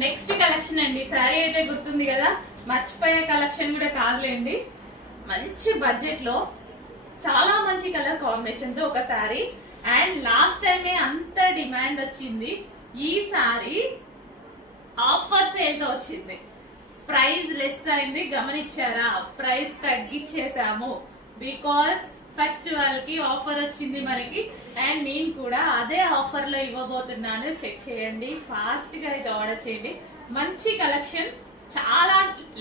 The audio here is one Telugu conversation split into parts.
నెక్స్ట్ కలెక్షన్ అండి. శారీ అయితే గుర్తుంది కదా, మర్చిపోయే కలెక్షన్ కూడా కాదులేండి. మంచి బడ్జెట్ లో చాలా మంచి కలర్ కాంబినేషన్ తో ఒక శారీ. అండ్ లాస్ట్ టైమే అంత డిమాండ్ వచ్చింది. ఈ శారీ ఆఫర్ సేల్ తో వచ్చింది. ప్రైస్ లెస్ అయింది, గమనించారా? ప్రైస్ తగ్గించేసాము బికాస్ ఫెస్టివల్ కి ఆఫర్ వచ్చింది మనకి. అండ్ నేను కూడా అదే ఆఫర్ లో ఇవ్వబోతున్నాను. చెక్ చేయండి, ఫాస్ట్ గా అయితే ఆర్డర్ చేయండి. మంచి కలెక్షన్. చాలా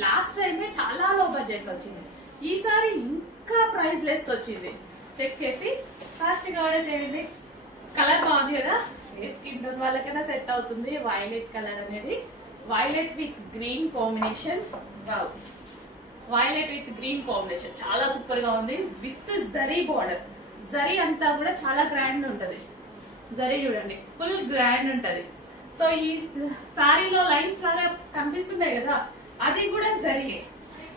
లాస్ట్ టైమే చాలా లో బడ్జెట్ లో వచ్చింది. ఈసారి ఇంకా ప్రైస్ లెస్ వచ్చింది. చెక్ చేసి ఫాస్ట్ గా ఆర్డర్ చేయండి. కలర్ బాగుంది కదా, ఏ స్కిన్ టోన్ వాళ్ళకైనా సెట్ అవుతుంది. వైలెట్ కలర్ అనేది, violet with green combination. Violet with green combination చాలా సూపర్ గా ఉంది. With zari border. జరీ అంతా కూడా చాలా గ్రాండ్ ఉంటది. జరీ చూడండి, ఫుల్ గ్రాండ్ ఉంటది. సో ఈ శారీలో లైన్స్ లాగా కనిపిస్తున్నాయి కదా, అది కూడా zari.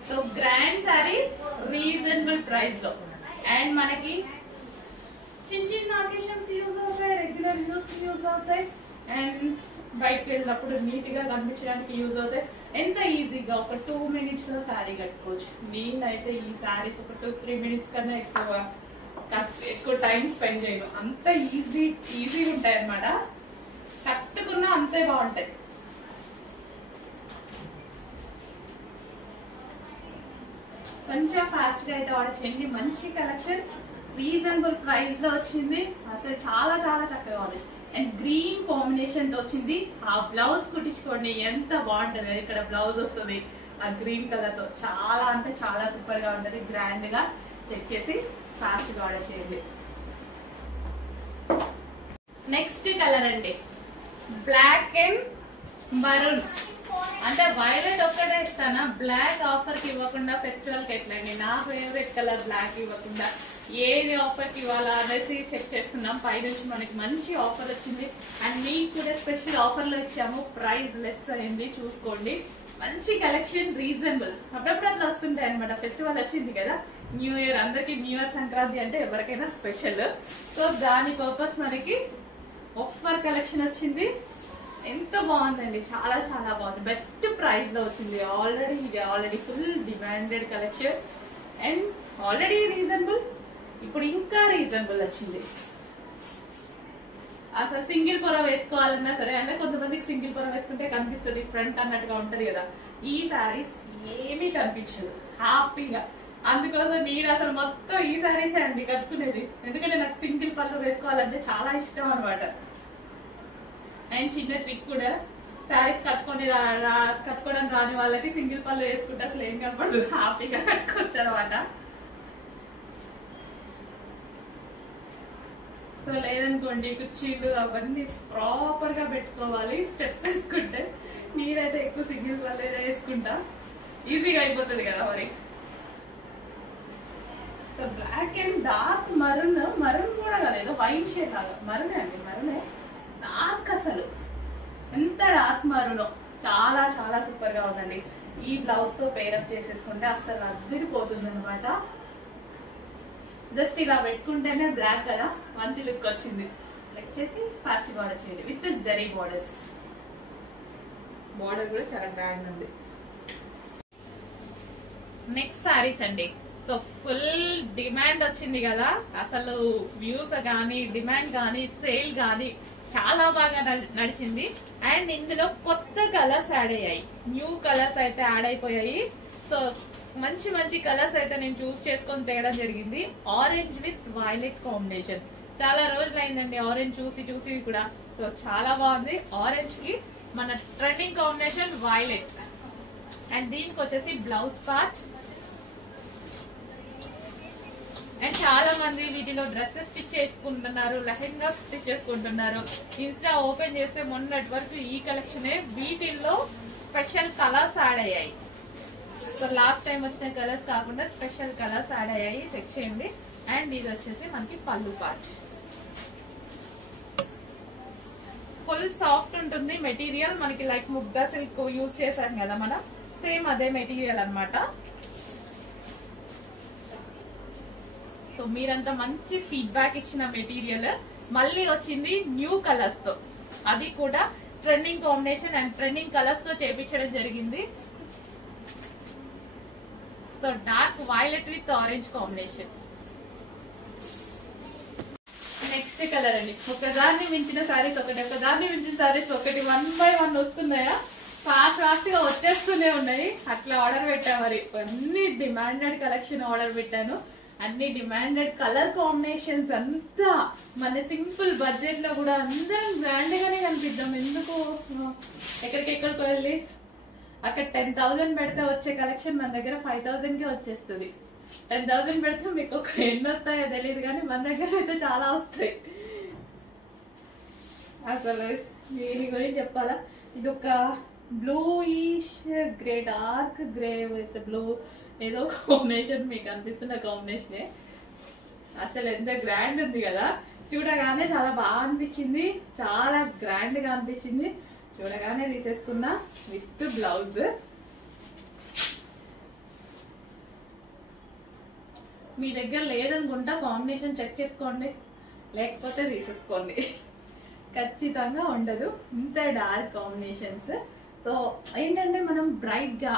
So grand sari, reasonable price లో. అండ్ మనకి చిన్న చిన్న అకేషన్స్ కి యూజ్ అవుతాయి, రెగ్యులర్ యూజ్ కి యూజ్ అవుతాయి, అండ్ బయటకు వెళ్ళినప్పుడు నీట్ గా కనిపించడానికి యూజ్ అవుతాయి. ఎంత ఈజీగా ఒక 2 minutes లో శారీ కట్టుకోవచ్చు. నేనైతే ఈ శారీస్ ఒక 2-3 minutes కన్నా ఎక్కువ టైం స్పెండ్ చేయను. అంత ఈజీగా ఉంటాయి అన్నమాట. కట్టుకున్నా అంతే బాగుంటాయి. కొంచెం ఫాస్ట్ గా అయితే ఆర్డర్ చేయండి. మంచి కలెక్షన్, రీజనబుల్ ప్రైస్ లో వచ్చింది. అసలు చాలా చాలా చక్కగా ఉంది. అండ్ గ్రీన్ కాంబినేషన్ తో వచ్చింది. ఆ బ్లౌజ్ కుట్టించుకోండి, ఎంత బాగుంటది. ఇక్కడ బ్లౌజ్ వస్తుంది ఆ గ్రీన్ కలర్ తో. చాలా అంటే చాలా సూపర్ గా ఉంటది, గ్రాండ్ గా. చెక్ చేసి ఫాస్ట్ గా ఆర్డర్ చేయండి. నెక్స్ట్ కలర్ అండి, బ్లాక్ అండ్ మరూన్. అంటే వైలెట్ ఒక్కటే ఇస్తానా, బ్లాక్ ఆఫర్ కి ఇవ్వకుండా ఫెస్టివల్ కి ఎట్లండి? నా ఫేవరెట్ కలర్ బ్లాక్ ఇవ్వకుండా ఏది ఆఫర్ కి ఇవ్వాలా అనేసి చెక్ చేస్తున్నాం. పైనుంచి మనకి మంచి ఆఫర్ వచ్చింది. అండ్ మీకు కూడా స్పెషల్ ఆఫర్ లో ఇచ్చాము. ప్రైస్ లెస్ అయింది, చూసుకోండి. మంచి కలెక్షన్, రీజనబుల్. అప్పుడప్పుడు అట్లా వస్తుంటాయి అనమాట. ఫెస్టివల్ వచ్చింది కదా, న్యూ ఇయర్, అందరికి న్యూ ఇయర్, సంక్రాంతి అంటే ఎవరికైనా స్పెషల్. సో దాని పర్పస్ మనకి ఆఫర్ కలెక్షన్ వచ్చింది. ఎంత బాగుందండి, చాలా చాలా బాగుంది. బెస్ట్ ప్రైస్ లో వచ్చింది. Already full demanded collection and already reasonable. ఇప్పుడు ఇంకా రీజనబుల్ వచ్చింది. అసలు సింగిల్ పొర వేసుకోవాలన్నా సరే, అంటే కొంతమందికి సింగిల్ పొర వేసుకుంటే కనిపిస్తుంది ఫ్రంట్ అన్నట్టుగా ఉంటది కదా. ఈ శారీస్ ఏమీ కనిపించదు, హ్యాపీగా. అందుకోసం నేను అసలు మొత్తం ఈ శారీసే అండి కట్టుకునేది. ఎందుకంటే నాకు సింగిల్ పళ్ళు వేసుకోవాలంటే చాలా ఇష్టం అనమాట. అండ్ చిన్న ట్రిక్ కూడా, శారీస్ కట్టుకోవడం రాని వాళ్ళకి సింగిల్ పళ్ళు వేసుకుంటే అసలు ఏం కనపడదు, హ్యాపీగా కట్టుకోవచ్చు అనమాట. సో లేదనుకోండి, కుర్చీలు అవన్నీ ప్రాపర్ గా పెట్టుకోవాలి స్టెప్స్ వేసుకుంటే. నేనైతే ఎక్కువ సింగిల్ పళ్ళు వేసుకుంటా, ఈజీగా అయిపోతుంది కదా మరి. So black and dark maroon కూడా కాదు, ఏదో వైన్ షేడ్ లాగా మరూనే అండి. మరూనే డార్క్, అసలు ఎంత డార్క్ మరూనో. చాలా చాలా సూపర్ గా ఉందండి. ఈ బ్లౌజ్ తో పేరప్ చేసేసుకుంటే అసలు అద్దరిపోతుంది అనమాట. జస్ట్ ఇలా పెట్టుకుంటేనే బ్లాక్ కదా, మంచి లుక్ వచ్చింది. వచ్చేసి ఫాస్ట్ బార్డర్ చేయండి విత్ జరీ బార్డర్స్. బార్డర్ కూడా చాలా గ్రాండ్ ఉంది. నెక్స్ట్ సారీస్ అండి. సో ఫుల్ డిమాండ్ వచ్చింది కదా, అసలు వ్యూస్ గానీ, డిమాండ్ గానీ, సేల్ గానీ చాలా బాగా నడిచింది. అండ్ ఇందులో కొత్త కలర్స్ యాడ్ అయ్యాయి, న్యూ కలర్స్ అయితే యాడ్ అయిపోయాయి. సో మంచి మంచి కలర్స్ అయితే నేను చూస్ చేసుకొని తేయడం జరిగింది. Orange with violet combination. చాలా రోజులు అయిందండి ఆరెంజ్ చూసి కూడా. సో చాలా బాగుంది. ఆరెంజ్ కి మన ట్రెండింగ్ కాంబినేషన్ వైలెట్. అండ్ దీనికి వచ్చేసి బ్లౌజ్ పార్ట్. అండ్ చాలా మంది వీటిలో డ్రెస్సెస్ స్టిచ్ చేసుకుంటున్నారు, లెహెంగా స్టిచ్ చేసుకుంటున్నారు. ఇన్స్టా ఓపెన్ చేస్తే మొన్నటి వరకు ఈ కలెక్షనే. వీటిల్లో స్పెషల్ కలర్స్ యాడ్ అయ్యాయి. సో లాస్ట్ టైం వచ్చిన కలర్స్ కాకుండా స్పెషల్ కలర్స్ యాడ్ అయ్యాయి. చెక్ చేయండి. అండ్ ఇది వచ్చేసి మనకి పళ్ళు పార్ట్. ఫుల్ సాఫ్ట్ ఉంటుంది మెటీరియల్. మనకి లైక్ ముగ్గా సిల్క్ యూజ్ చేసాం కదా మనం, సేమ్ అదే మెటీరియల్ అన్నమాట. సో మీరంతా మంచి ఫీడ్బ్యాక్ ఇచ్చిన మెటీరియల్ మళ్ళీ వచ్చింది న్యూ కలర్స్ తో. అది కూడా trending combination and trending colours తో చేపించడం జరిగింది. So dark violet with orange combination. Next colour అండి. ఒకదాన్ని మించిన సారీస్ ఒకటి, ఒకదాన్ని మించిన సారీస్ ఒకటి, 1 by 1 వస్తున్నాయా, ఫాస్ట్ గా వచ్చేస్తూనే ఉన్నాయి. అట్లా ఆర్డర్ పెట్టా. మరి అన్ని డిమాండెడ్ కలెక్షన్ ఆర్డర్ పెట్టాను. అన్ని డిమాండెడ్ కలర్ కాంబినేషన్స్. అంతా మన సింపుల్ బడ్జెట్ లో కూడా అందరం గ్రాండ్ గానే కనిపిద్దాం. ఎందుకు ఎక్కడికెక్కడికి వెళ్ళి అక్కడ 10,000 పెడితే వచ్చే కలెక్షన్ మన దగ్గర 5,000 కే వచ్చేస్తుంది. 10,000 పెడితే మీకు ఎన్ని వస్తాయో తెలియదు, కానీ మన దగ్గర అయితే చాలా వస్తాయి. అసలు దీని గురించి చెప్పాలా, ఇది ఒక bluish grey, dark grey with blue ఏదో కాంబినేషన్ మీకు అనిపిస్తున్న కాంబినేషనే. అసలు ఎంత గ్రాండ్ ఉంది కదా, చూడగానే చాలా బాగా అనిపించింది, చాలా గ్రాండ్ గా అనిపించింది. చూడగానే తీసేసుకున్నా విత్ బ్లౌజ్. మీ దగ్గర లేదనుకుంటా కాంబినేషన్ చెక్ చేసుకోండి, లేకపోతే తీసేసుకోండి. ఖచ్చితంగా ఉండదు ఇంత డార్క్ కాంబినేషన్స్. సో ఏంటంటే మనం బ్రైట్ గా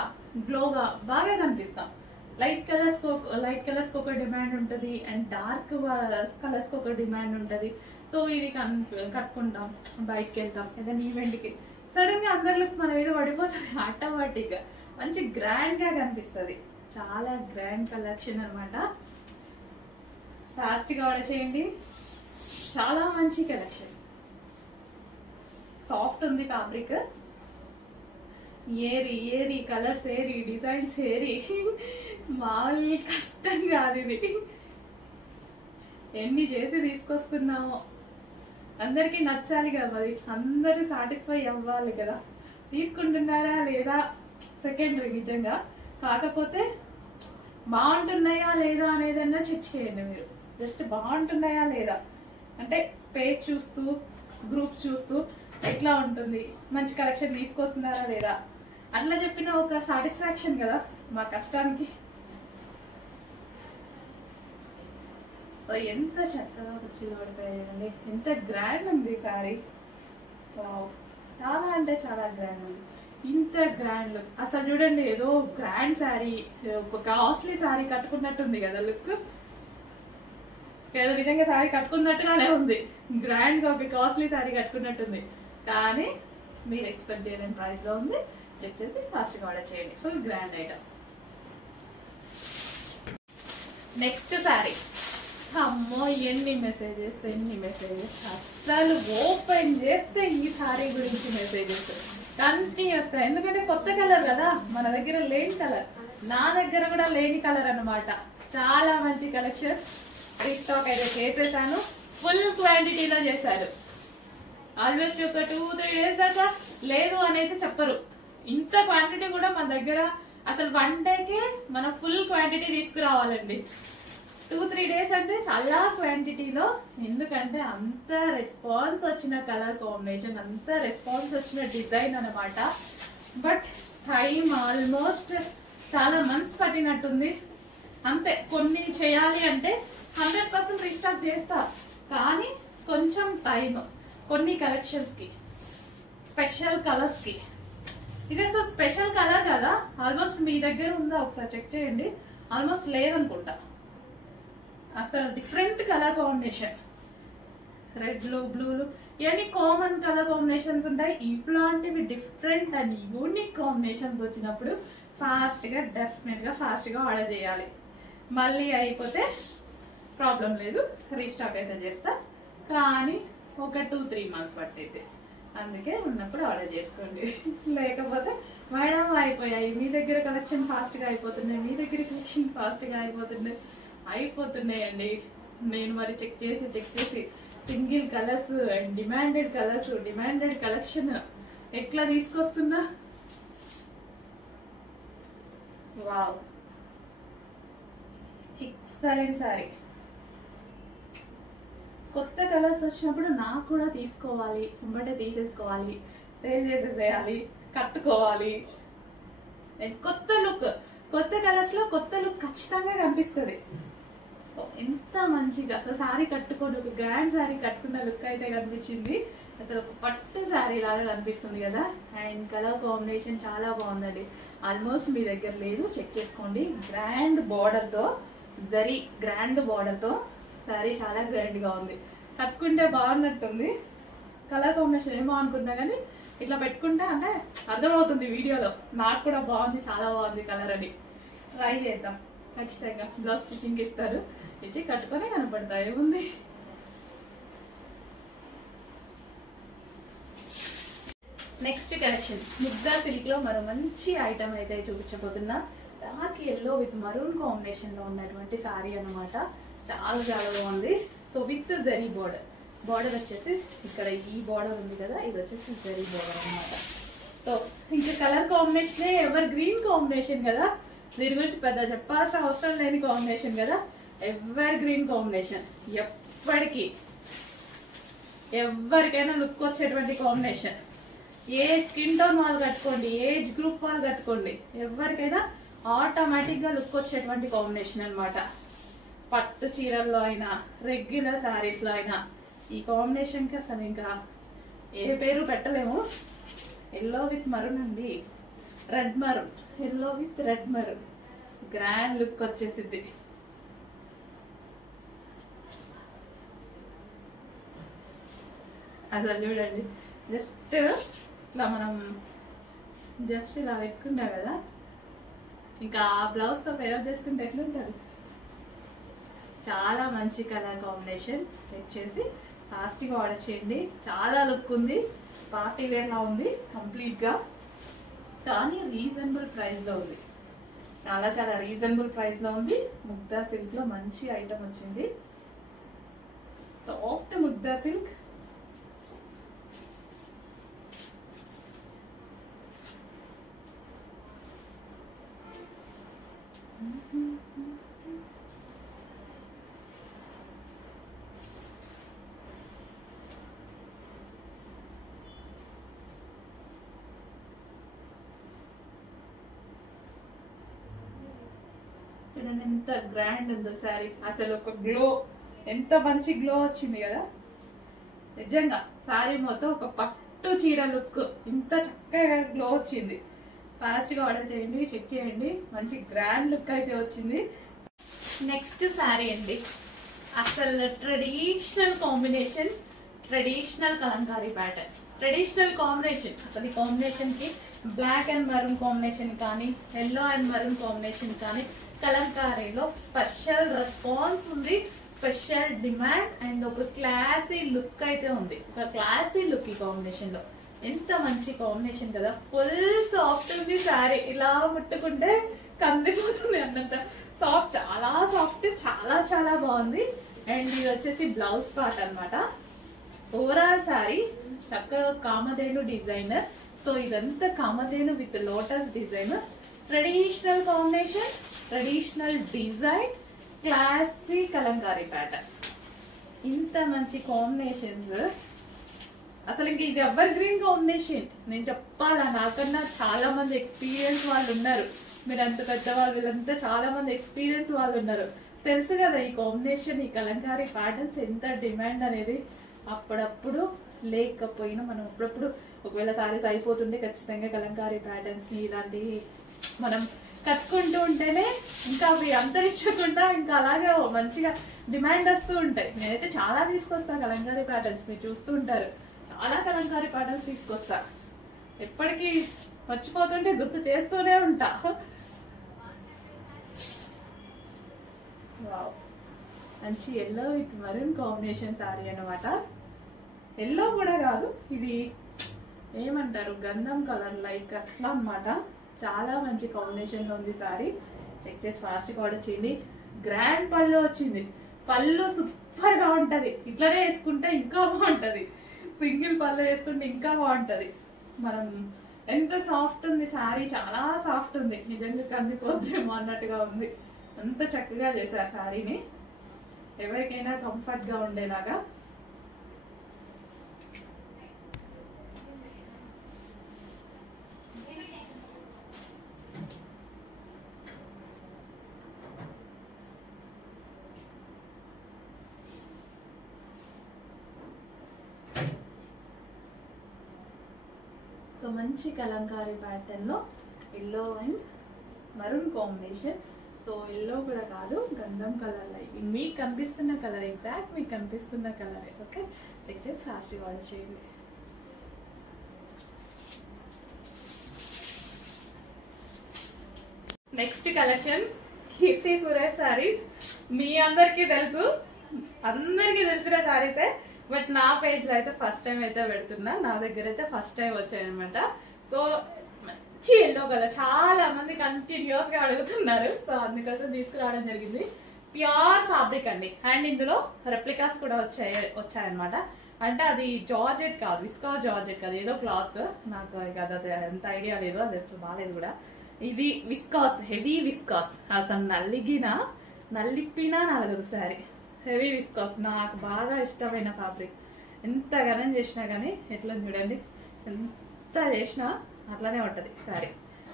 గ్లోగా బాగా కనిపిస్తాం. లైట్ కలర్స్ కి ఒక డిమాండ్ ఉంటుంది అండ్ డార్క్ కలర్స్ కి ఒక డిమాండ్ ఉంటుంది. సో ఇది కట్టుకుంటాం, బయటకి వెళ్తాం ఏదైనా ఈవెంట్ కి, సడన్ గా అందరి లుక్ మన మీద పడిపోతుంది. ఆటోమేటిక్ గా మంచి గ్రాండ్ గా కనిపిస్తుంది. చాలా గ్రాండ్ కలెక్షన్ అనమాట. ఫాస్ట్ గా ఆర్డర్ చేయండి. చాలా మంచి కలెక్షన్. సాఫ్ట్ ఉంది ఫ్యాబ్రిక్. ఏరి కలర్స్ ఏరి, డిజైన్స్ ఏరి, మామూలు కష్టం కాదు ఇది. ఎన్ని చేసి తీసుకొస్తున్నామో అందరికి నచ్చాలి కదా, మరి అందరూ సాటిస్ఫై అవ్వాలి కదా. తీసుకుంటున్నారా లేదా సెకండరీ నిజంగా, కాకపోతే బాగుంటున్నాయా లేదా అనేదన్నా చెక్ చేయండి మీరు. జస్ట్ బాగుంటున్నాయా లేదా అంటే పేజ్ చూస్తూ, గ్రూప్స్ చూస్తూ ఎట్లా ఉంటుంది, మంచి కలెక్షన్ తీసుకొస్తున్నారా లేదా అట్లా చెప్పిన ఒక సాటిస్ఫాక్షన్ కదా మా కష్టానికి. సో ఎంత చక్కగా కుర్చీలో పడిపోయాయండి, ఎంత గ్రాండ్ ఉంది సారీ. చాలా అంటే చాలా గ్రాండ్ ఉంది. ఇంత గ్రాండ్ లుక్ అసలు చూడండి, ఏదో గ్రాండ్ శారీ, ఒక కాస్ట్లీ శారీ కట్టుకున్నట్టుంది కదా లుక్. ఏదో విధంగా శారీ కట్టుకున్నట్టుగానే ఉంది, గ్రాండ్ గా ఒక కాస్ట్లీ శారీ కట్టుకున్నట్టుంది. కానీ మీరు ఎక్స్పెక్ట్ చేయలేని ప్రైస్ లో ఉంది. చెక్ చేసి ఫాస్ట్ గా ఆర్డర్ చేయండి. Full grand item. Next sari. అమ్మో ఎన్ని మెసేజెస్ అసలు ఓపెన్ చేస్తే ఈ శారీ గురించి మెసేజెస్ కంటిన్యూస్ గా. ఎందుకంటే కొత్త కలర్ కదా, మన దగ్గర లేని కలర్, నా దగ్గర కూడా లేని కలర్ అన్నమాట. చాలా మంచి కలెక్షన్. రీస్టాక్ అయితే చేసేసాను, ఫుల్ క్వాంటిటీలో చేశారు. ఆల్మోస్ట్ ఒక 2-3 days దాకా లేదు అనేది చెప్పరు. ఇంత క్వాంటిటీ కూడా మన దగ్గర అసలు 1 dayకే మనం ఫుల్ క్వాంటిటీ తీసుకురావాలండి. 2-3 days అంటే చాలా క్వాంటిటీలో. ఎందుకంటే అంత రెస్పాన్స్ వచ్చిన కలర్ కాంబినేషన్, అంత రెస్పాన్స్ వచ్చిన డిజైన్ అనమాట. బట్ టైం ఆల్మోస్ట్ చాలా మంత్స్ పట్టినట్టుంది. అంతే, కొన్ని చేయాలి అంటే 100% రీస్టాక్ చేస్తా, కానీ కొంచెం టైం కొన్ని కలెక్షన్స్ కి, స్పెషల్ కలర్స్ కి. ఇది అసలు స్పెషల్ కలర్ కదా, ఆల్మోస్ట్ మీ దగ్గర ఉందా ఒకసారి చెక్ చేయండి. ఆల్మోస్ట్ లేదనుకుంటా. అసలు different colour combination, red blue ఇవన్నీ కామన్ కలర్ కాంబినేషన్స్ ఉంటాయి. ఇట్లాంటివి డిఫరెంట్ అండ్ యూనిక్ కాంబినేషన్స్ వచ్చినప్పుడు ఫాస్ట్ గా డెఫినెట్ గా ఫాస్ట్ గా ఆర్డర్ చేయాలి. మళ్ళీ అయిపోతే ప్రాబ్లం లేదు, రీస్టాక్ అయితే చేస్తా. కానీ ఒక 2-3 months పట్టయితే, అందుకే ఉన్నప్పుడు ఆర్డర్ చేసుకోండి. లేకపోతే మేడం అయిపోయాయి, మీ దగ్గర కలెక్షన్ ఫాస్ట్ గా అయిపోతున్నాయి, మీ దగ్గర కలెక్షన్ ఫాస్ట్ గా అయిపోతున్నాయండి. నేను మరి చెక్ చేసి single colours and demanded collection ఎట్లా తీసుకొస్తున్నా. Wow, excellent sari. కొత్త కలర్స్ వచ్చినప్పుడు నాకు కూడా తీసుకోవాలి, వెంబడే తీసేసుకోవాలి, సేల్ చేసేసేయాలి, కట్టుకోవాలి. కొత్త కలర్స్ లో కొత్త లుక్ ఖచ్చితంగా కనిపిస్తుంది. సో ఎంత మంచిగా అసలు శారీ కట్టుకొని, ఒక గ్రాండ్ శారీ కట్టుకున్న లుక్ అయితే కనిపించింది. అసలు ఒక పట్టు శారీ లాగా కనిపిస్తుంది కదా. అండ్ కలర్ కాంబినేషన్ చాలా బాగుందండి. ఆల్మోస్ట్ మీ దగ్గర లేదు, చెక్ చేసుకోండి. గ్రాండ్ బార్డర్తో, జరీ గ్రాండ్ బార్డర్తో శారీ చాలా గ్రాండ్గా ఉంది. కట్టుకుంటే బాగున్నట్టుంది. కలర్ కాంబినేషన్ ఏమో అనుకున్నా కానీ ఇట్లా పెట్టుకుంటే అంటే అర్థమవుతుంది వీడియోలో. నాకు కూడా బాగుంది, చాలా బాగుంది కలర్ అని. ట్రై చేద్దాం ఖచ్చితంగా. బ్లౌజ్ స్టిచ్చింగ్ ఇస్తారు, ఇచ్చి కట్టుకొని కనపడతాయి. ఏముంది. నెక్స్ట్ కలెక్షన్ ముగ్ధా సిల్క్ లో మరో మంచి ఐటమ్ అయితే చూపించబోతున్నా. Dark yellow with maroon combination లో ఉన్నటువంటి సారీ అనమాట. చాలా చాలా బాగుంది. So with zari border. Border వచ్చేసి ఇక్కడ ఈ బార్డర్ ఉంది కదా, ఇది వచ్చేసి జరీ బార్డర్ అనమాట. సో ఇంకా colour combination evergreen combination కదా, దీని గురించి పెద్ద చెప్పాల్సిన అవసరం లేని కాంబినేషన్ కదా. ఎవర్ గ్రీన్ కాంబినేషన్, ఎప్పటికీ ఎవరికైనా లుక్ వచ్చేటువంటి కాంబినేషన్. ఏ స్కిన్ టోన్ వాళ్ళు కట్టుకోండి, ఏజ్ గ్రూప్ వాళ్ళు కట్టుకోండి, ఎవరికైనా ఆటోమేటిక్ గా లుక్ వచ్చేటువంటి కాంబినేషన్ అనమాట. పట్టు చీరల్లో అయినా, రెగ్యులర్ శారీస్ లో అయినా ఈ కాంబినేషన్ కి అసలు ఇంకా ఏ పేరు పెట్టలేము. ఎల్లో విత్ మరూన్ అండి, red maroon, yellow with red maroon, grand look వచ్చేసింది. అసలు చూడండి, జస్ట్ ఇట్లా మనం జస్ట్ ఇలా పెట్టుకుంటాం కదా, ఇంకా ఆ బ్లౌజ్తో పేరప్ చేసుకుంటే ఎట్లుంటుంది. చాలా మంచి కలర్ కాంబినేషన్. చెక్ చేసి ఫాస్ట్గా ఆర్డర్ చేయండి. చాలా లుక్ ఉంది, పార్టీ వేర్లా ఉంది కంప్లీట్గా, కానీ రీజనబుల్ ప్రైస్లో ఉంది. చాలా చాలా రీజనబుల్ ప్రైస్లో ఉంది. ముగ్ధా సిల్క్లో మంచి ఐటమ్ వచ్చింది. సాఫ్ట్ ముగ్ధా సిల్క్. ఎంత గ్రాండ్ ఉందో శారీ. అసలు ఒక గ్లో, ఎంత మంచి గ్లో వచ్చింది కదా నిజంగా. శారీ మొత్తం ఒక పట్టు చీర లుక్, ఇంత చక్కగా గ్లో వచ్చింది. ఫాస్ట్ గా ఆర్డర్ చేయండి, చెక్ చేయండి. మంచి గ్రాండ్ లుక్ అయితే వచ్చింది. నెక్స్ట్ శారీ అండి, అసలు traditional combination, traditional Kalamkari pattern, traditional combination. అసలు ఈ కాంబినేషన్ కి బ్లాక్ అండ్ మరూన్ కాంబినేషన్ కానీ, ఎల్లో అండ్ మరూన్ కాంబినేషన్ కానీ కలంకారీలో స్పెషల్ రెస్పాన్స్ ఉంది, స్పెషల్ డిమాండ్ అండ్ ఒక క్లాసీ లుక్ అయితే ఉంది. ఒక క్లాసీ లుక్ ఈ కాంబినేషన్ లో. ఎంత మంచి కాంబినేషన్ కదా. ఫుల్ సాఫ్ట్ ఉంది శారీ, ఇలా ముట్టుకుంటే కందిపోతుంది అన్నంత సాఫ్ట్, చాలా సాఫ్ట్, చాలా చాలా బాగుంది. అండ్ ఇది వచ్చేసి బ్లౌజ్ పార్ట్ అనమాట. ఓవరాల్ శారీ చక్కగా కామధేను డిజైనర్. సో ఇదంతా Kamadhenu with lotus design. Traditional combination, traditional design, classy Kalamkari pattern. ఇంత మంచి కాంబినేషన్స్ అసలు ఇంక ఇది ఎవర్ గ్రీన్ కాంబినేషన్. నేను చెప్పాలా, నాకన్నా చాలా మంది ఎక్స్పీరియన్స్ వాళ్ళు ఉన్నారు. మీరు అంత పెద్దవాళ్ళు, వీళ్ళంతా చాలా మంది ఎక్స్పీరియన్స్ వాళ్ళు ఉన్నారు. తెలుసు కదా ఈ కాంబినేషన్, ఈ కలంకారీ ప్యాటర్న్స్ ఎంత డిమాండ్ అనేది. అప్పుడప్పుడు లేకపోయినా మనం అప్పుడప్పుడు ఒకవేళ సారీస్ అయిపోతుంటే ఖచ్చితంగా కలంకారీ ప్యాటర్న్స్ ని ఇలాంటివి మనం కట్టుకుంటూ ఉంటేనే ఇంకా అవి అంతరించకుండా ఇంకా అలాగే మంచిగా డిమాండ్ వస్తూ ఉంటాయి. నేనైతే చాలా తీసుకొస్తాను కలంకారీ ప్యాటర్న్స్, మీరు చూస్తూ ఉంటారు. చాలా కలంకారీ ప్యాటర్న్స్ తీసుకొస్తా, ఎప్పటికీ మర్చిపోతుంటే గుర్తు చేస్తూనే ఉంటా. వావ్, మంచి yellow with maroon combination sari అనమాట. ఎల్లో కూడా కాదు, ఇది ఏమంటారు గంధం కలర్ లైక్ అట్లా అనమాట. చాలా మంచి కాంబినేషన్ లో ఉంది శారీ. చెక్ చేసి ఫాస్ట్ ఆర్డర్ చేయండి. గ్రాండ్ పళ్ళు వచ్చింది. పళ్ళు సూపర్ గా ఉంటది, ఇట్లనే వేసుకుంటే ఇంకా బాగుంటది. సింగిల్ పళ్ళు వేసుకుంటే ఇంకా బాగుంటది. మనం ఎంత సాఫ్ట్ ఉంది శారీ, చాలా సాఫ్ట్ ఉంది. నిజంగా కందిపోద్దేమో అన్నట్టుగా ఉంది. అంత చక్కగా చేశారు శారీని, ఎవరికైనా కంఫర్ట్ గా ఉండేలాగా. సో మంచి కలంకారీ ప్యాటర్న్ లో yellow and maroon combination. So yellow కూడా కాదు, గంధం కలర్ లైక్ మీకు కనిపిస్తున్న కలర్, ఎగ్జాక్ట్ మీకు కనిపిస్తున్న కలరే. ఓకే, చెక్ చేసి ఫాస్ట్గా ఆర్డర్ చేయండి. Next collection Keerthy Suresh saris. మీ అందరికీ తెలుసు, అందరికీ తెలిసిన సారీసే, బట్ నా పేజ్ లో అయితే ఫస్ట్ టైం అయితే పెడుతున్నా. నా దగ్గర అయితే ఫస్ట్ టైం వచ్చాయనమాట. సో మంచి ఎల్లో కలర్, చాలా మంది కంటిన్యూస్ గా అడుగుతున్నారు, సో అందుకోసం తీసుకురావడం జరిగింది. ప్యూర్ ఫ్యాబ్రిక్ అండి, అండ్ ఇందులో రెప్లికాస్ కూడా వచ్చాయన్నమాట. అంటే అది జార్జెట్ కాదు, విస్కాస్ జార్జెట్ కాదు, ఏదో క్లాత్, నాకు అది ఎంత ఐడియా లేదు, అది బాగాలేదు కూడా. ఇది విస్కాస్, హెవీ విస్కాస్, అసలు నల్లిప్పినా నలగదు శారీ. హెవీ విస్కాస్ నాకు బాగా ఇష్టమైన ఫ్యాబ్రిక్. ఎంత గనం చేసినా కానీ ఎట్లా చూడండి, ఎంత చేసినా అట్లానే ఉంటది శారీ,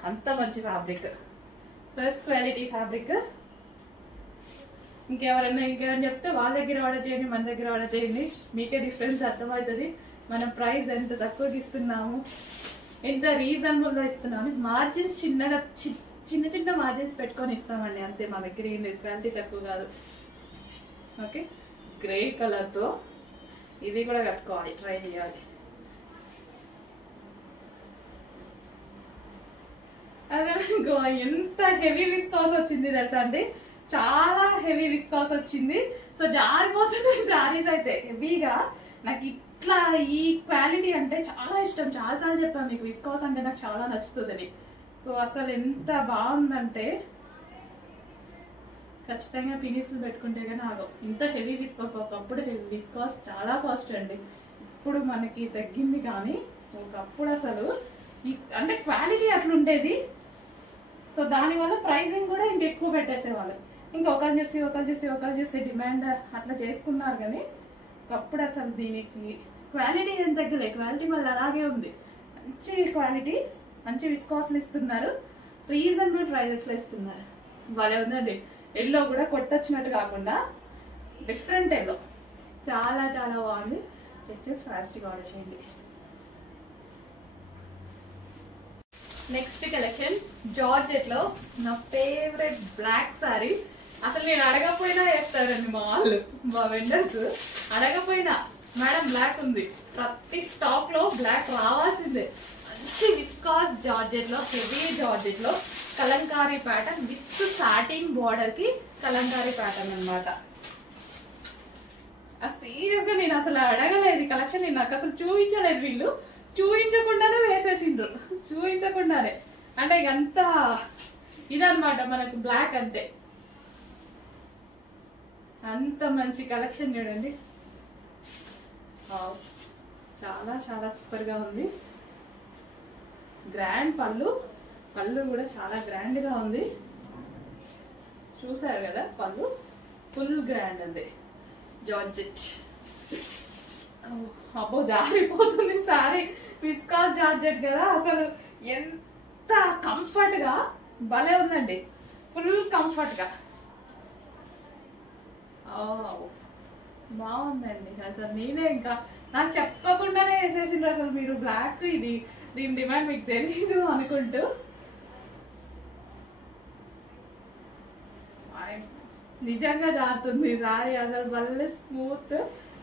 అంత మంచి ఫ్యాబ్రిక్, ఫస్ట్ క్వాలిటీ ఫ్యాబ్రిక్. ఇంకేమైనా చెప్తే వాళ్ళ దగ్గర ఆర్డర్ చేయండి, మన దగ్గర ఆర్డర్ చేయండి, మీకే డిఫరెన్స్ అర్థమవుతుంది. మనం ప్రైస్ ఎంత తక్కువకి ఇస్తున్నాము, ఎంత రీజనబుల్ గా ఇస్తున్నాము. మార్జిన్స్ చిన్న చిన్న మార్జిన్స్ పెట్టుకొని ఇస్తామండి, అంతే. మా దగ్గర ఏం లేదు, క్వాలిటీ తక్కువ కాదు. ఓకే, గ్రే కలర్ తో ఇది కూడా కట్టుకోవాలి, ట్రై చేయాలి. అదే ఎంత హెవీ విస్కాస్ వచ్చింది తెలుసా అండి, చాలా హెవీ విస్కాస్ వచ్చింది. సో జారిపోతున్నాయి శారీస్ అయితే హెవీగా. నాకు ఇట్లా ఈ క్వాలిటీ అంటే చాలా ఇష్టం, చాలా సార్లు చెప్పాను మీకు, విస్కాస్ అంటే నాకు చాలా నచ్చుతుంది. సో అసలు ఎంత బాగుందంటే ఖచ్చితంగా పినిస్లు పెట్టుకుంటే కానీ ఆగవు. ఇంత హెవీ విస్కాస్, ఒకప్పుడు హెవీ విస్కాస్ చాలా కాస్ట్ అండి, ఇప్పుడు మనకి తగ్గింది. కానీ ఒకప్పుడు అసలు అంటే క్వాలిటీ అట్లుండేది. సో దానివల్ల ప్రైజింగ్ కూడా ఇంకెక్కువ పెట్టేసేవాళ్ళు. ఇంకా ఒకరు చూసి డిమాండ్ అట్లా చేసుకున్నారు. కానీ ఒకప్పుడు అసలు దీనికి క్వాలిటీ ఏం తగ్గలే, క్వాలిటీ మళ్ళీ అలాగే ఉంది. మంచి క్వాలిటీ, మంచి విస్కాస్లు ఇస్తున్నారు, రీజనబుల్ ప్రైజెస్లో ఇస్తున్నారు. భలే ఉందండి. ఎల్లో కూడా కొట్టొచ్చినట్టు కాకుండా డిఫరెంట్ ఎల్లో, చాలా చాలా బాగుంది. చెక్ చేసి ఫాస్ట్గా ఆర్డర్ చేయండి. నెక్స్ట్ కలెక్షన్ జార్జెట్ లో నా ఫేవరెట్ బ్లాక్ సారీ. అసలు నేను అడగపోయినా వేస్తారండి మా వాళ్ళు, మా వెండర్స్ అడగపోయినా, మేడం బ్లాక్ ఉంది, ప్రతి స్టాక్ లో బ్లాక్ రావాల్సిందే. మంచి విస్కాస్ జార్జెట్ లో, హెవీ జార్జెట్ లో Kalamkari pattern with satin border కి కలంకారీ ప్యాటర్న్ అనమాట. సీరియస్ గా నేను అసలు అడగలేదు కలెక్షన్, నేను నాకు అసలు చూపించలేదు, వీళ్ళు చూపించకుండానే వేసేసిండ్రు, చూపించకుండానే. అంటే ఇదంత ఇదనమాట మనకు బ్లాక్ అంటే. అంత మంచి కలెక్షన్ చూడండి, చాలా చాలా సూపర్ గా ఉంది. గ్రాండ్ పళ్ళు కూడా చాలా గ్రాండ్ గా ఉంది, చూసారు కదా, పళ్ళు ఫుల్ గ్రాండ్ ఉంది. జార్జెట్, అబ్బో జారిపోతుంది సారీ, విస్కాస్ జార్జెట్ కదా, అసలు ఎంత కంఫర్ట్ గా భలే ఉందండి, ఫుల్ కంఫర్ట్ గా. బాగుందండి. అసలు నేనే ఇంకా నాకు చెప్పకుండానే వేసేసిండ్రు అసలు మీరు బ్లాక్, ఇది దీని డిమాండ్ మీకు తెలీదు అనుకుంటూ. నిజంగా జారుతుంది సారీ, అసలు భలే smooth.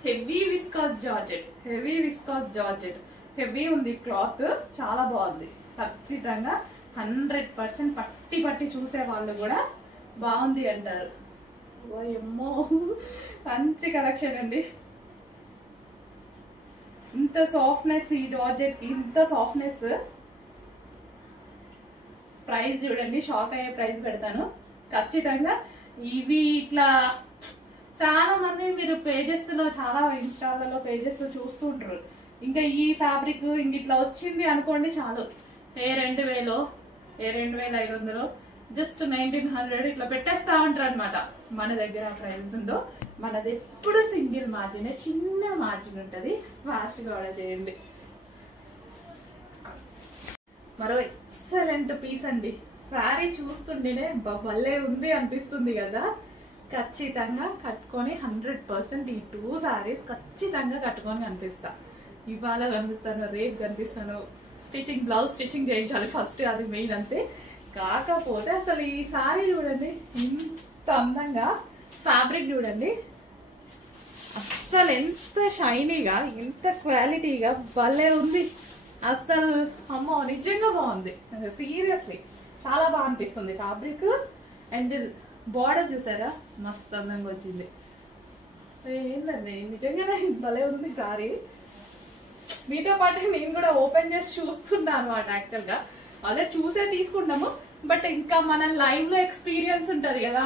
Heavy viscous georgette, heavy ఉంది క్లాత్, చాలా బాగుంది. ఖచ్చితంగా 100% పట్టి చూసే వాళ్ళు కూడా బాగుంది అంటారు. ఏమో మంచి కలెక్షన్ అండి. ఇంత సాఫ్ట్నెస్ ఈ జార్జెట్ కి, ఇంత సాఫ్ట్నెస్. ప్రైస్ చూడండి, షాక్ అయ్యే ప్రైస్ పెడతాను ఖచ్చితంగా. ఇవి ఇట్లా చాలా మంది మీరు పేజెస్ లో, చాలా ఇన్స్టాలలో పేజెస్ లో చూస్తుంటారు. ఇంకా ఈ ఫ్యాబ్రిక్ ఇంక ఇట్లా వచ్చింది అనుకోండి చాలు, ఏ 2000 ఏ 2500 జస్ట్ 1900 ఇట్లా పెట్టేస్తా ఉంటారు అనమాట. మన దగ్గర ప్రైస్ ఉందో, మనది ఎప్పుడు సింగిల్ మార్జిన్, చిన్న మార్జిన్ ఉంటది. ఫాస్ట్ గా ఆర్డర్ చేయండి. మరో ఎక్సలెంట్ పీస్ అండి, శారీ చూస్తుంటేనే భలే ఉంది అనిపిస్తుంది కదా. ఖచ్చితంగా కట్టుకొని 100% ఈ 2 శారీస్ ఖచ్చితంగా కట్టుకొని కనిపిస్తా. ఇవాళ కనిపిస్తాను, రేపు కనిపిస్తాను, స్టిచ్చింగ్, బ్లౌజ్ స్టిచ్చింగ్ చేయించాలి ఫస్ట్, అది మెయిన్ అంతే. కాకపోతే అసలు ఈ సారీ చూడండి ఇంత అందంగా, ఫ్యాబ్రిక్ చూడండి అస్సలు ఎంత షైనీగా, ఎంత క్వాలిటీగా భలే ఉంది అస్సలు. అమ్మో నిజంగా బాగుంది, సీరియస్లీ చాలా బాగా అనిపిస్తుంది ఫ్యాబ్రిక్. అండ్ బార్డర్ చూసారా మస్తు అందంగా వచ్చింది. ఏంటండి నిజంగానే భలే ఉంది సారీ. మీతో పాటు నేను కూడా ఓపెన్ చేసి చూస్తున్నా అనమాట. యాక్చువల్గా అదే చూసే తీసుకుంటాము, బట్ ఇంకా మన లైవ్ లో ఎక్స్పీరియన్స్ ఉంటది కదా,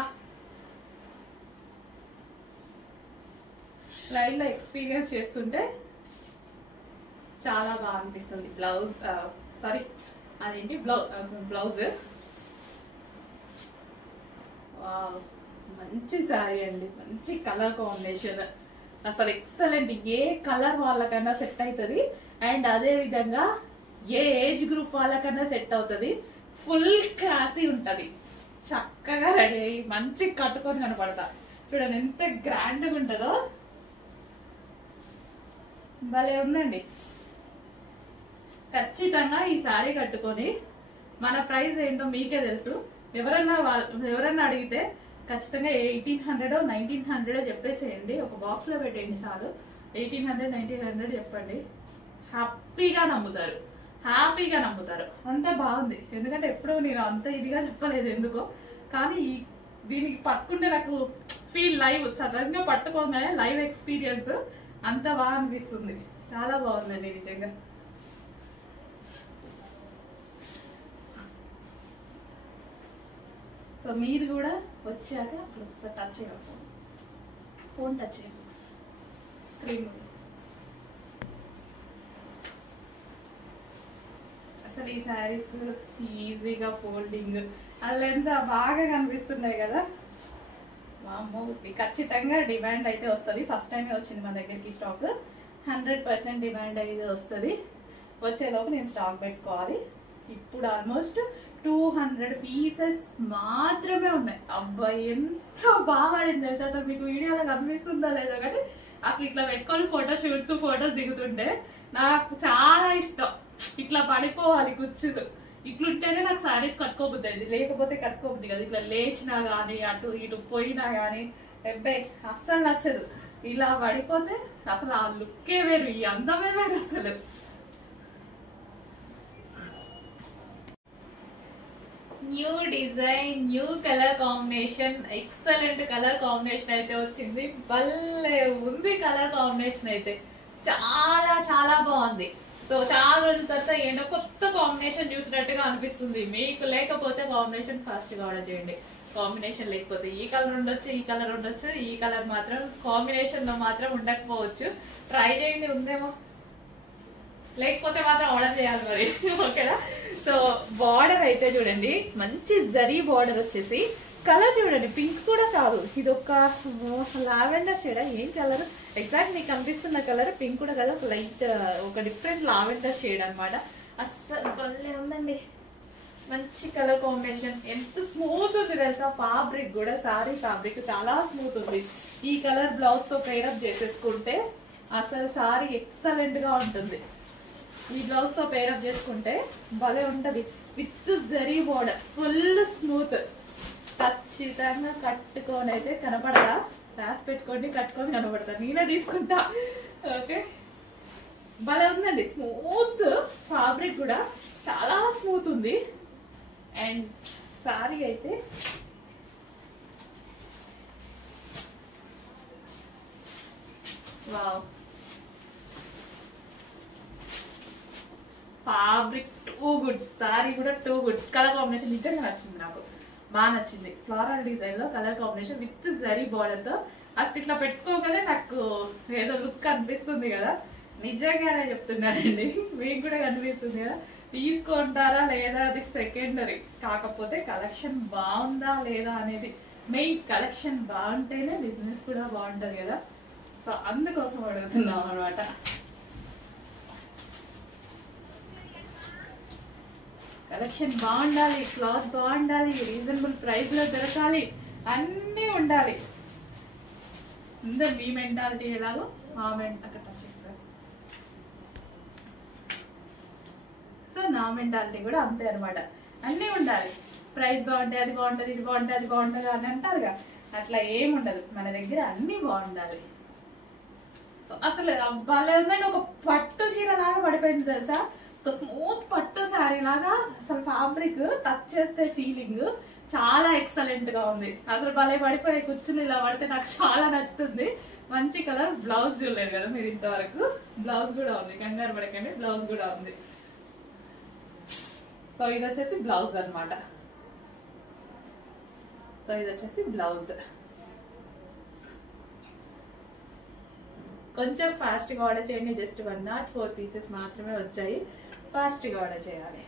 లైవ్ లో ఎక్స్పీరియన్స్ చేస్తుంటే చాలా బాగా అనిపిస్తుంది. బ్లౌజ్ సారీ అదేంటి బ్లౌజ్ మంచి శారీ అండి, మంచి కలర్ కాంబినేషన్ అసలు ఎక్సలెంట్. ఏ కలర్ వాళ్ళకన్నా సెట్ అవుతుంది, అండ్ అదే విధంగా ఏ ఏజ్ గ్రూప్ వాళ్ళకన్నా సెట్ అవుతుంది. ఫుల్ క్లాసీ ఉంటది, చక్కగా రెడీ అయ్యి మంచి కట్టుకొని కనపడతా. చూడండి ఎంత గ్రాండ్గా ఉంటుందో, భలే ఉందండి. ఖచ్చితంగా ఈ శారీ కట్టుకొని మన ప్రైస్ ఏంటో మీకే తెలుసు. ఎవరన్నా అడిగితే ఖచ్చితంగా 1800 1900 చెప్పేసేయండి, ఒక బాక్స్ లో పెట్టండి చాలు. 1800 1900 చెప్పండి, హ్యాపీగా నమ్ముతారు, హ్యాపీగా నమ్ముతారు. అంత బాగుంది. ఎందుకంటే ఎప్పుడు నేను అంత ఇదిగా చెప్పలేదు ఎందుకో, కానీ దీనికి పట్టుకుంటే నాకు ఫీల్ లైవ్, సడన్ గా పట్టుకోగానే లైవ్ ఎక్స్పీరియన్స్ అంత బాగా అనిపిస్తుంది. చాలా బాగుందండి నిజంగా. సో మీరు కూడా వచ్చాక ఒకసారి టచ్ చేయాలి, ఫోన్ టచ్ చేయండి స్క్రీన్. అసలు ఈ శారీస్ ఈజీగా ఫోల్డింగ్ అలా ఎంత బాగా కనిపిస్తున్నాయి కదా. వామ్మో, ఖచ్చితంగా డిమాండ్ అయితే వస్తుంది. ఫస్ట్ టైమే వచ్చింది మన దగ్గరికి స్టాక్, 100% డిమాండ్ అయితే వస్తుంది. వచ్చేలోపు నేను స్టాక్ పెట్టుకోవాలి. ఇప్పుడు ఆల్మోస్ట్ 200 పీసెస్ మాత్రమే ఉన్నాయి. అబ్బాయి ఎంత బాగా పడింది తెలుసా, అసలు మీకు వీడియోలో కనిపిస్తుందో లేదో కానీ అసలు ఇట్లా పెట్టుకొని ఫొటోస్ దిగుతుంటే నాకు చాలా ఇష్టం. ఇట్లా పడిపోవాలి కుచ్చులు, ఇట్లుంటేనే నాకు శారీస్ కట్టుకోబుద్ది అయింది, లేకపోతే కట్టుకోబుద్ది కదా. ఇట్లా లేచినా కానీ అటు ఇటు పోయినా కానీ అబ్బాయి అస్సలు నచ్చదు. ఇలా పడిపోతే అసలు ఆ లుక్కే వేరు, ఈ అందమే వేరు అసలు. New design, new colour combination, excellent colour combination అయితే వచ్చింది. భలే ఉంది కలర్ కాంబినేషన్ అయితే, చాలా చాలా బాగుంది. సో చాలా రోజుల తర్వాత ఏంటో కొత్త కాంబినేషన్ చూసినట్టుగా అనిపిస్తుంది. మీకు లేకపోతే కాంబినేషన్ ఫాస్ట్ గా ఆర్డర్ చేయండి. కాంబినేషన్ లేకపోతే ఈ కలర్ ఉండొచ్చు, ఈ కలర్ ఉండొచ్చు, ఈ కలర్ మాత్రం కాంబినేషన్ లో మాత్రం ఉండకపోవచ్చు. ట్రై చేయండి, ఉందేమో, లేకపోతే మాత్రం ఆర్డర్ చేయాలి మరి. ఓకేనా. సో బార్డర్ అయితే చూడండి మంచి జరీ బార్డర్ వచ్చేసి, కలర్ చూడండి పింక్ కూడా కాదు, ఇది ఒక లావెండర్ షేడ్. ఏం కలర్ ఎగ్జాక్ట్ మీకు కనిపిస్తున్న కలర్ పింక్ కూడా కదా, లైట్ ఒక డిఫరెంట్ లావెండర్ షేడ్ అనమాట. అస్సలు భలే ఉందండి, మంచి కలర్ కాంబినేషన్. ఎంత స్మూత్ ఉంది తెలుసా, ఫ్యాబ్రిక్ కూడా సారీ ఫ్యాబ్రిక్ చాలా స్మూత్ ఉంది. ఈ కలర్ బ్లౌజ్ తో పేరప్ చేసేసుకుంటే అసలు సారీ ఎక్సలెంట్ గా ఉంటుంది. ఈ బ్లౌజ్ తో పేరప్ చేసుకుంటే భలే ఉంటది, with zari border, full smooth. ఖచ్చితంగా కట్టుకొని అయితే కనపడదా, రాసి పెట్టుకోండి, కట్టుకొని కనపడతా, నేనే తీసుకుంటా. ఓకే, భలే ఉందండి, స్మూత్ ఫ్యాబ్రిక్ కూడా చాలా స్మూత్ ఉంది. అండ్ సారీ అయితే wow, fabric too good, sorry కూడా టూ గుడ్. కలర్ కాంబినేషన్ నిజంగా నచ్చింది, నాకు బాగా నచ్చింది. ఫ్లోరల్ డిజైన్ లో colour combination with zari border తో అసలు ఇట్లా పెట్టుకోగానే నాకు ఏదో లుక్ అనిపిస్తుంది కదా. నిజంగానే చెప్తున్నానండి, మీకు కూడా కనిపిస్తుంది కదా. తీసుకుంటారా లేదా అది సెకండరీ, కాకపోతే కలెక్షన్ బాగుందా లేదా అనేది మెయిన్. కలెక్షన్ బాగుంటేనే బిజినెస్ కూడా బాగుంటది కదా. సో అందుకోసం అడుగుతున్నాం అనమాట. కలెక్షన్ బాగుండాలి, క్లాత్ బాగుండాలి, రీజనబుల్ ప్రైస్ లో దొరకాలి, అన్నీ ఉండాలి. అందరు మీ మెంటాలిటీ ఎలాగో మా అక్కడ టచ్ చేస్తారు. నా మెంటాలిటీ కూడా అంతే అనమాట. అన్నీ ఉండాలి, ప్రైస్ బాగుంటే అది బాగుంటుంది, ఇది బాగుంటే అది బాగుంటుంది అని అంటారుగా, అట్లా ఏముండదు, మన దగ్గర అన్నీ బాగుండాలి. సో అసలు భలే ఉందని, ఒక పట్టు చీర లాగా పడిపోయింది తెలుసా, ఒక స్మూత్ పట్టు శారీ లాగా. అసలు ఫ్యాబ్రిక్ టచ్ చేస్తే ఫీలింగ్ చాలా ఎక్సలెంట్ గా ఉంది. అసలు భలే పడిపోయి కూర్చుని ఇలా పడితే నాకు చాలా నచ్చుతుంది. మంచి కలర్. బ్లౌజ్ చూడలేదు కదా మీరు ఇంతవరకు, బ్లౌజ్ కూడా ఉంది, కంగారు పడకండి, బ్లౌజ్ కూడా ఉంది. సో ఇది వచ్చేసి బ్లౌజ్ అనమాట. సో ఇది వచ్చేసి బ్లౌజ్. కొంచెం ఫాస్ట్ గా ఆర్డర్ చేయండి, జస్ట్ 104 పీసెస్ మాత్రమే వచ్చాయి, ఫాస్ట్ గా ఆర్డర్ చేయాలి.